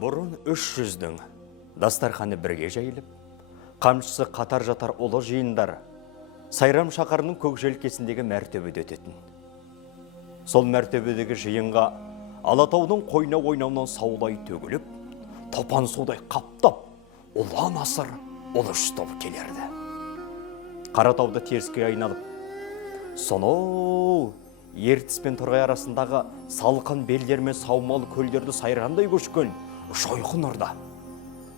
Бұрын 300-дің дастарханы бірге жайылып, қамшысы қатар жатар ұлы жиындар Сайрам шақарының көк желкесіндегі мәртөбеде өтетін. Сол мәртөбедегі жиынға Алатаудың қойна ойнауынан саулай төгіліп, топан судай қаптап, ұлан асыр ұлы жүз келерді. Қаратауды теріске айналып, сонау Ертіс пен Торғай арасындағы салқын белдер мен саумал көлдерді сайрандай көшкен жойқын орда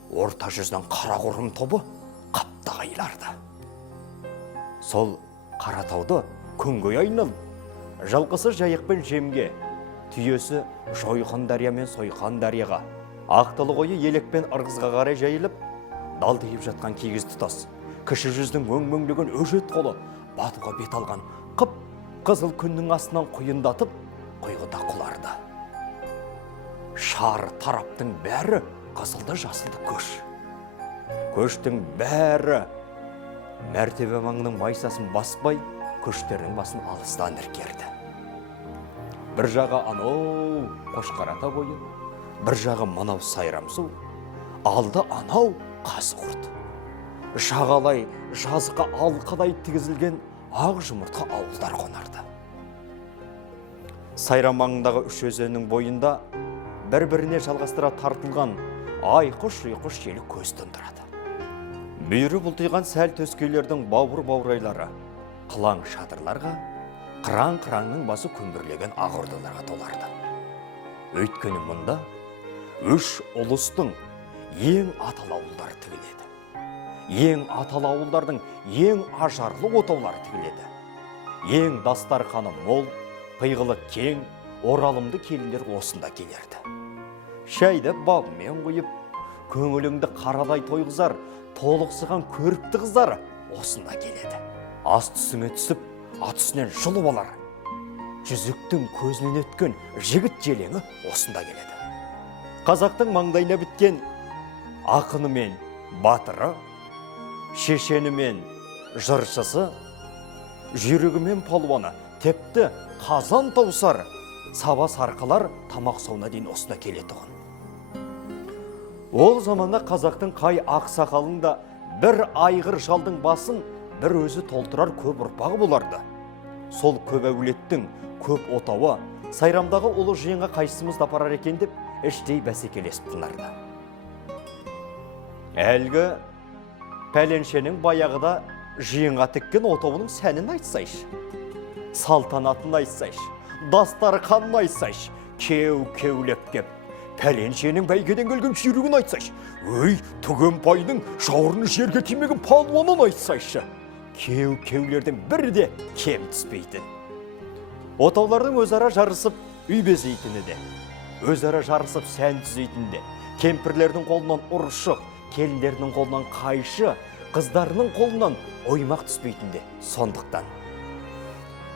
орта жүздің Қарақұрым тобы қаптағайларды. Сол Қаратауды күнге айналып, жалқысы жайық пен жемге, түйесі жойқын дария мен сойқан дарияға, ақтылы қойы елек пен ырғызға қарай жайылып, далдиып жатқан кигіз тұтас, кіші жүздің өң-мөңлеген өжет қолы батуға бет алған қып қызыл күннің астынан құйындатып, құйғыда құларды. Шар тараптың бәрі қызылды жасылды көш. Көштің бәрі мәртебе маңының майсасын баспай, көштерінің басын алыстан іркерді. Бір жағы анау Қошқарата бойы, бір жағы мынау Сайрам су, алды анау Қазығұрт. Жағалай жазыққа алқадай тігізілген ақ жұмыртқа ауылдар қонарды. Сайрам маңындағы үш өзеннің бойында бір-біріне жалғастыра тартылған айқұш-ұйқыш желі көз тұндырады. Бүйірі бұлтиған сәл төскейлердің бауыр-баурайлары қылаң шатырларға, қыран-қыраңның басы күмбірлеген ағырдыларға толарды. Өйткені мұнда үш ұлыстың ең аталы ауылдары тігіледі. Ең аталы ауылдардың ең ажарлы отаулары тігіледі. Ең дастарханы мол, пиғылы кең, оралымды келіндер осында келерді. Шайды бабымен қойып, көңіліңді қарадай тойғызар, толықсыған көрікті қыздар осында келеді. Ас түсіңе түсіп, ат үстінен жұлып алар. Жүзіктің көзінен өткен жігіт желеңі осында келеді. Қазақтың маңдайына біткен ақыны мен батыры, шешені мен жыршысы, жүйрігі мен палуаны, тепті қазан таусар, саба сарқылар тамақ сауына дейін осында келетұғын. Ол заманда қазақтың қай ақсақалында бір айғыр шалдың басын бір өзі толтырар көп ұрпағы боларды. Сол көп әулеттің көп отауы Сайрамдағы ұлы жиынға қайсымыз апарар екен деп іштей бәсекелесіп тынарды. Әлгі пәленшенің баяғыда жиынға тіккен отауының сәнін айтсайшы, салтанатын айтсайшы, дастарханын айтсайшы, кеу-кеулеп кеп, пәленшенің бәйгеден келген жүйрігін айтсайшы, өй, түгенбайдың жауырыны жерге тимеген палуанын айтсайшы, кеу-кеулердің бірі де кем түспейтін. Отаулардың өзара жарысып үй безейтіні де, өзара жарысып сән түзейтіні де, кемпірлердің қолынан ұршық, келіндердің қолынан қайшы, қыздарының қолынан оймақ түспейтін де сондықтан.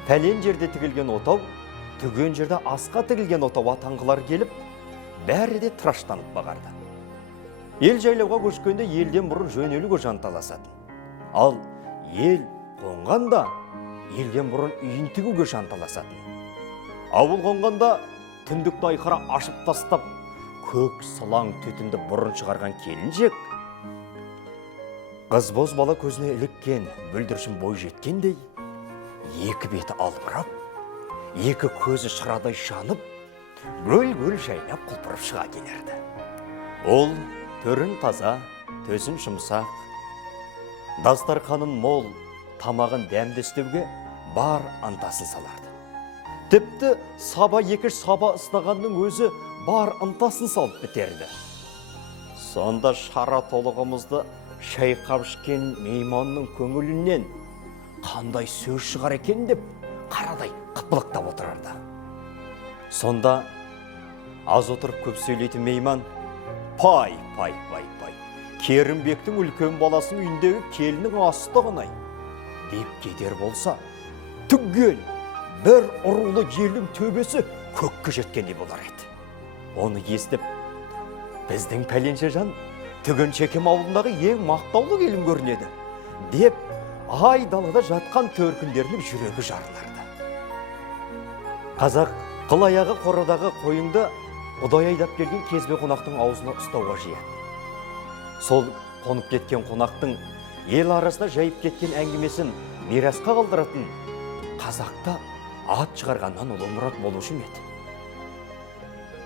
Пәлен жерде тігілген отау, түген жерде асқа тігілген отау атанғылар келіп, бәрі де тыраштанып бағарды. Ел жайлауға көшкенде елден бұрын жөнелігі жанталасатын. Ал ел қонғанда елден бұрын үйін тігуге жанталасатын. Ауыл қонғанда түндікті айқара ашып тастап, көк сылаң түтінді бұрын шығарған келіншек, қыз-боз бала көзіне іліккен, бүлдіршін бой жеткендей, екі беті албырап, екі көзі шырадай жанып, гөл-гөл жайнап құлпырып шыға келерді. Ол төрін таза, төсін жұмсақ, дастарханын мол, тамағын дәмді істеуге бар ынтасын саларды. Тіпті саба екіш саба ыстағанның өзі бар ынтасын салып бітерді. Сонда шара толығымызды шайқап ішкен мейманның көңілінен қандай сөз шығар екен деп қарадай қыпылықтап отырарды. Сонда аз отырып көп сөйлейтін мейман, пай, Керімбектің үлкен баласының үйіндегі келінің астығынай деп кетер болса, түгел бір ұрулы елдің төбесі көкке жеткендей болар еді. Оны естіп, біздің пәленше жан түген Шекем ауылындағы ең мақтаулы келін көрінеді деп, ай далада жатқан төркіндерінің жүрегі жарыларды. Қазақ қыл аяғы қорадағы қойыңды Құдай айдап келген кезбе қонақтың аузына ұстауға жияды. Сол қонып кеткен қонақтың ел арасына жайып кеткен әңгімесін мирасқа қалдыратын қазақта ат шығарғаннан ұлы мұрат болушы еді.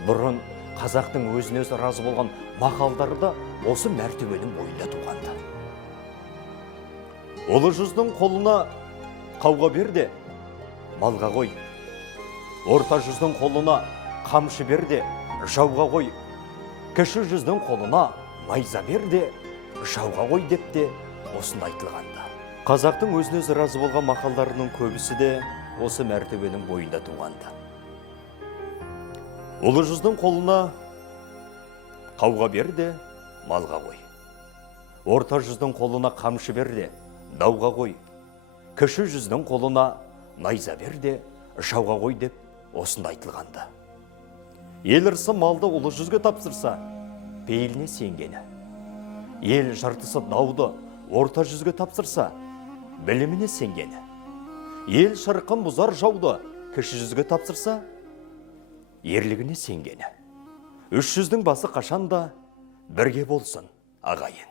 Бұрын қазақтың өзіне өзі разы болған мақалдары да осы мәртебенің бойында туғанда. Ұлы жүздің қолына қауға бер де, малға қой. Орта жүздің қолына қамшы бер де, жауға қой. Кіші жүздің қолына майза бер де, жауға қой деп те осында айтылғанда. Қазақтың өзіне өзі разы болған мақалдарының көбісі де осы мәртебенің бойында туғанда. Ұлы жүздің қолына қауға бер де, малға қой. Орта жүздің қолына қамшы бер де, дауға қой. Кіші жүздің қолына найза бер де, жауға қой деп осында айтылғанда. Ел ырысы малды ұлы жүзге тапсырса, пейіліне сенгені. Ел жартысы дауды орта жүзге тапсырса, біліміне сенгені. Ел шырқын бұзар жауды кіші жүзге тапсырса, ерлігіне сенгені. Үш жүздің басы қашанда бірге болсын ағайын.